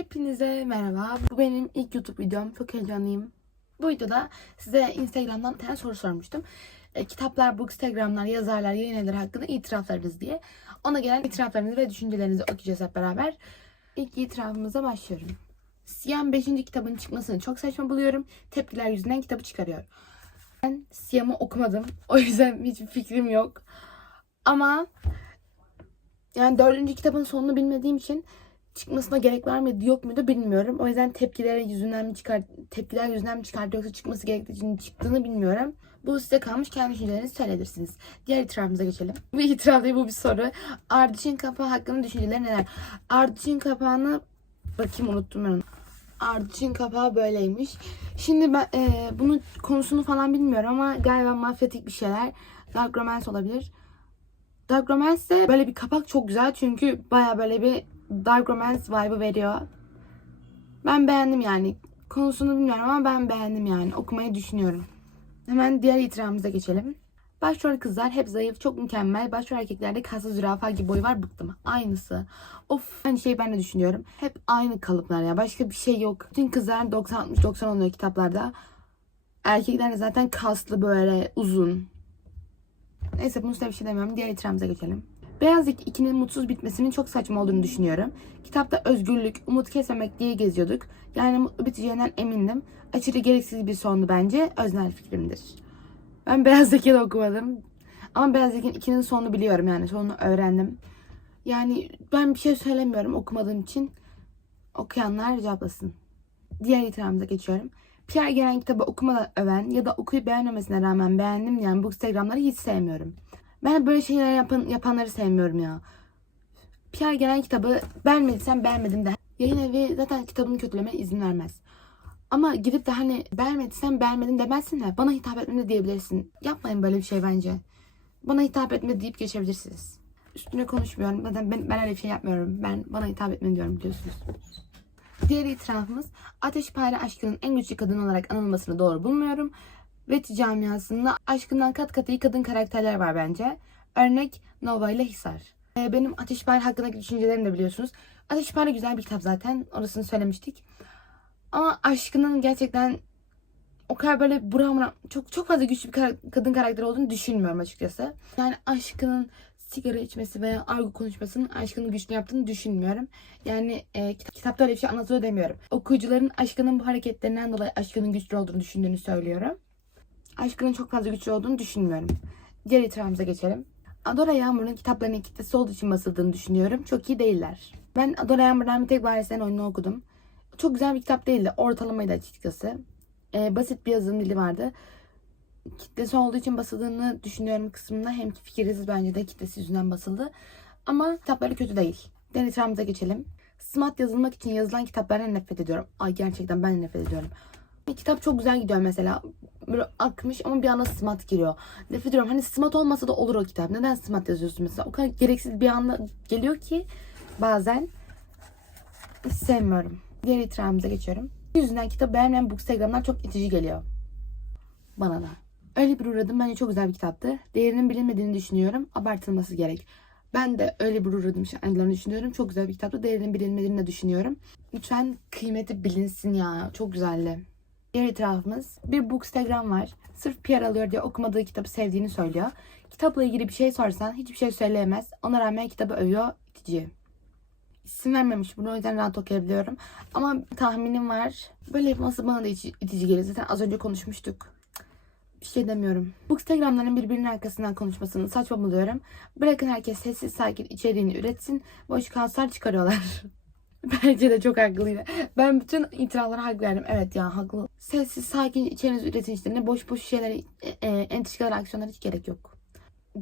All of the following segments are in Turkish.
Hepinize merhaba. Bu benim ilk YouTube videom. Çok heyecanlıyım. Bu videoda size Instagram'dan bir tane soru sormuştum. E, kitaplar, bookstagramlar, yazarlar, yayın evleri hakkında itiraflarınız diye. Ona gelen itiraflarınızı ve düşüncelerinizi okuyacağız hep beraber. İlk itirafımıza başlıyorum. Siyam 5. kitabın çıkmasını çok saçma buluyorum. Tepkiler yüzünden kitabı çıkarıyor. Ben Siyam'ı okumadım. O yüzden hiçbir fikrim yok. Ama yani dördüncü kitabın sonunu bilmediğim için çıkmasına gerek var mıydı yok muydu bilmiyorum. O yüzden tepkileri yüzünden mi çıkar tepkiler yüzünden mi çıkardı yoksa çıkması gerektiği için çıktığını bilmiyorum. Bu size kalmış kendi düşüncelerinizi söyleyebilirsiniz. Diğer itirafımıza geçelim. Bir itiraf değil bu bir soru. Ardış'ın kapağı hakkında düşünceleri neler? Ardış'ın kapağını bakayım unuttum ben onu. Ardış'ın kapağı böyleymiş. Şimdi ben e, bunun konusunu falan bilmiyorum ama galiba mafyatik bir şeyler. Dark Romance olabilir. Dark Romance böyle bir kapak çok güzel çünkü baya böyle bir Dark Romance vibe'ı veriyor. Ben beğendim yani. Konusunu bilmiyorum ama ben beğendim yani. Okumayı düşünüyorum. Hemen diğer itirafımıza geçelim. Başrol kızlar hep zayıf, çok mükemmel. Başrol erkeklerde kaslı zürafa gibi boyu var bıktım. Aynısı. Of aynı şeyi ben de düşünüyorum. Hep aynı kalıplar ya. Başka bir şey yok. Bütün kızlar 90-60-90 oluyor kitaplarda. Erkekler de zaten kaslı böyle uzun. Neyse bunun üstüne bir şey demiyorum. Diğer itirafımıza geçelim. Beyaz Yaka 2'nin mutsuz bitmesinin çok saçma olduğunu düşünüyorum. Kitapta özgürlük, umut kesmemek diye geziyorduk. Yani mutlu biteceğinden emindim. Aşırı gereksiz bir sondu bence. Öznel fikrimdir. Ben Beyaz da okumadım. Ama Beyaz Yaka'nın 2'nin sonunu biliyorum yani. Sonunu öğrendim. Yani ben bir şey söylemiyorum okumadığım için. Okuyanlar cevaplasın. Diğer itirafımıza geçiyorum. Pierre gelen kitabı okumadan öven ya da okuyup beğenmemesine rağmen beğendim yani bu Instagram'ları hiç sevmiyorum. Ben böyle şeyler yapan, yapanları sevmiyorum ya. Pierre gelen kitabı beğenmediysen beğenmedim de. Yayın evi zaten kitabını kötülemeye izin vermez. Ama gidip de hani beğenmediysen beğenmedim demezsin de bana hitap etmedi diyebilirsin. Yapmayın böyle bir şey bence. Bana hitap etmedi deyip geçebilirsiniz. Üstüne konuşmuyorum. Zaten ben, ben öyle bir şey yapmıyorum. Ben bana hitap etmedi diyorum biliyorsunuz. Diğer itirafımız Ateşpare aşkının en güçlü kadın olarak anılmasını doğru bulmuyorum. Veti camiasında aşkından kat kat iyi kadın karakterler var bence. Örnek Nova ile Hisar. Ee, benim Ateşpare hakkındaki düşüncelerimi de biliyorsunuz. Ateşpare güzel bir kitap zaten. Orasını söylemiştik. Ama aşkının gerçekten o kadar böyle buram buram çok çok fazla güçlü bir kar- kadın karakteri olduğunu düşünmüyorum açıkçası. Yani aşkının sigara içmesi veya argo konuşmasının aşkını güçlü yaptığını düşünmüyorum. Yani e, kitap, kitapta öyle bir şey anlatıyor demiyorum. Okuyucuların aşkının bu hareketlerinden dolayı aşkının güçlü olduğunu düşündüğünü söylüyorum. Aşkının çok fazla güçlü olduğunu düşünmüyorum. Diğer itirafımıza geçelim. Adora Yağmur'un kitaplarının kitlesi olduğu için basıldığını düşünüyorum. Çok iyi değiller. Ben Adora Yağmur'dan bir tek Varislerin oyununu okudum. Çok güzel bir kitap değildi. Ortalamaydı açıkçası. Ee, basit bir yazım dili vardı. Kitlesi olduğu için basıldığını düşünüyorum kısmında. Hem fikiriz bence de kitlesi yüzünden basıldı. Ama kitapları kötü değil. Diğer itirafımıza geçelim. Smart yazılmak için yazılan kitaplardan nefret ediyorum. Ay gerçekten ben de nefret ediyorum. Kitap çok güzel gidiyor mesela. Böyle akmış ama bir anda smart giriyor. Nefret ediyorum. Hani smart olmasa da olur o kitap. Neden smart yazıyorsun mesela? O kadar gereksiz bir anda geliyor ki bazen hiç sevmiyorum. Diğer itirafımıza geçiyorum. Yüzünden kitap beğenmeyen bookstagramlar çok itici geliyor. Bana da. Öyle bir uğradım. Bence çok güzel bir kitaptı. Değerinin bilinmediğini düşünüyorum. Abartılması gerek. Ben de öyle bir uğradım şeylerini düşünüyorum. Çok güzel bir kitaptı. Değerinin bilinmediğini de düşünüyorum. Lütfen kıymeti bilinsin ya. Çok güzeldi. Diğer itirafımız bir bookstagram var. Sırf PR alıyor diye okumadığı kitabı sevdiğini söylüyor. Kitapla ilgili bir şey sorsan hiçbir şey söyleyemez. Ona rağmen kitabı övüyor. İtici. İsim vermemiş bunu o yüzden rahat okuyabiliyorum. Ama tahminim var. Böyle yapması bana da itici, geliyor. Zaten az önce konuşmuştuk. Bir şey demiyorum. Bookstagramların birbirinin arkasından konuşmasını saçma buluyorum. Bırakın herkes sessiz sakin içeriğini üretsin. Boş kaoslar çıkarıyorlar. Bence de çok haklıydı. Ben bütün itiraflara hak verdim. Evet ya haklı. Sessiz sakin içeriğinizi üretin işte. Ne boş boş şeyler, e, e, entrikalar, aksiyonlar hiç gerek yok.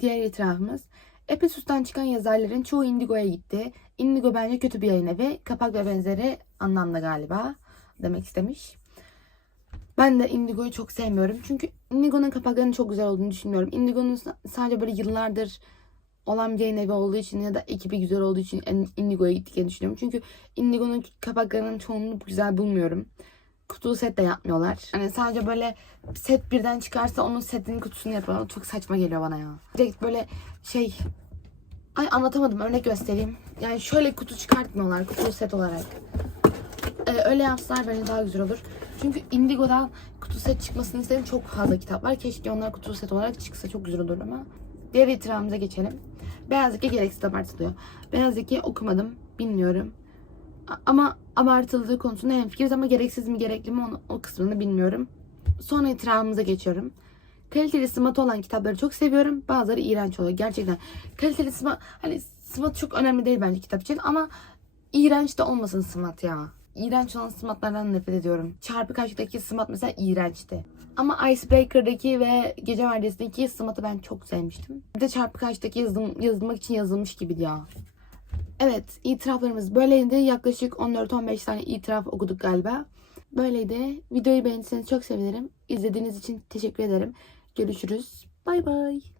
Diğer itirafımız. Epesus'tan çıkan yazarların çoğu Indigo'ya gitti. Indigo bence kötü bir yayın evi. Kapak ve benzeri anlamda galiba demek istemiş. Ben de Indigo'yu çok sevmiyorum. Çünkü Indigo'nun kapaklarının çok güzel olduğunu düşünmüyorum. Indigo'nun sa- sadece böyle yıllardır olan bir evi olduğu için ya da ekibi güzel olduğu için Indigo'ya gittiklerini düşünüyorum. Çünkü Indigo'nun kapaklarının çoğunluğunu güzel bulmuyorum. Kutu set de yapmıyorlar. Hani sadece böyle set birden çıkarsa onun setinin kutusunu yapıyorlar. Çok saçma geliyor bana ya. Direkt böyle şey Ay anlatamadım örnek göstereyim. Yani şöyle kutu çıkartmıyorlar kutu set olarak. e, öyle yapsalar bence daha güzel olur. Çünkü Indigo'dan kutu set çıkmasını istedim. Çok fazla kitap var. Keşke onlar kutu set olarak çıksa çok güzel olur ama. Diğer itirafımıza geçelim. Beyaz Yaka gereksiz abartılıyor. Beyaz Yaka'yı okumadım. Bilmiyorum. Ama abartıldığı konusunda hemfikiriz ama gereksiz mi gerekli mi onu, o kısmını bilmiyorum. Sonra itirafımıza geçiyorum. Kaliteli sımatı olan kitapları çok seviyorum. Bazıları iğrenç oluyor. Gerçekten kaliteli sımat hani sımat çok önemli değil bence kitap için ama iğrenç de olmasın sımat ya. İğrenç olan sımatlardan nefret ediyorum. Çarpı kaçtaki sımat mesela iğrençti. Ama Icebreaker'daki ve Gece Vardiyası'ndaki sımatı ben çok sevmiştim. Bir de çarpı kaçtaki yazım, yazılmak için yazılmış gibiydi ya. Evet, itiraflarımız böyleydi. Yaklaşık 14-15 tane itiraf okuduk galiba. Böyleydi. Videoyu beğendiyseniz çok sevinirim. İzlediğiniz için teşekkür ederim. Görüşürüz. Bay bay.